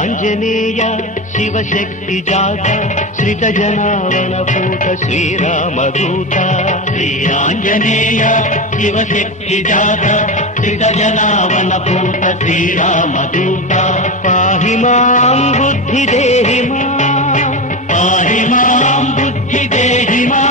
శ్రీయాంజనేయ శివశక్తి జాత శ్రిత జనావన పూత శ్రీరామదూత శ్రీయాంజనేయ శివశక్తి జాత శ్రిత జనావన పూత శ్రీరామదూత పాహి మాం బుద్ధి దేహి మాం పాహి మాం బుద్ధి దేహి మాం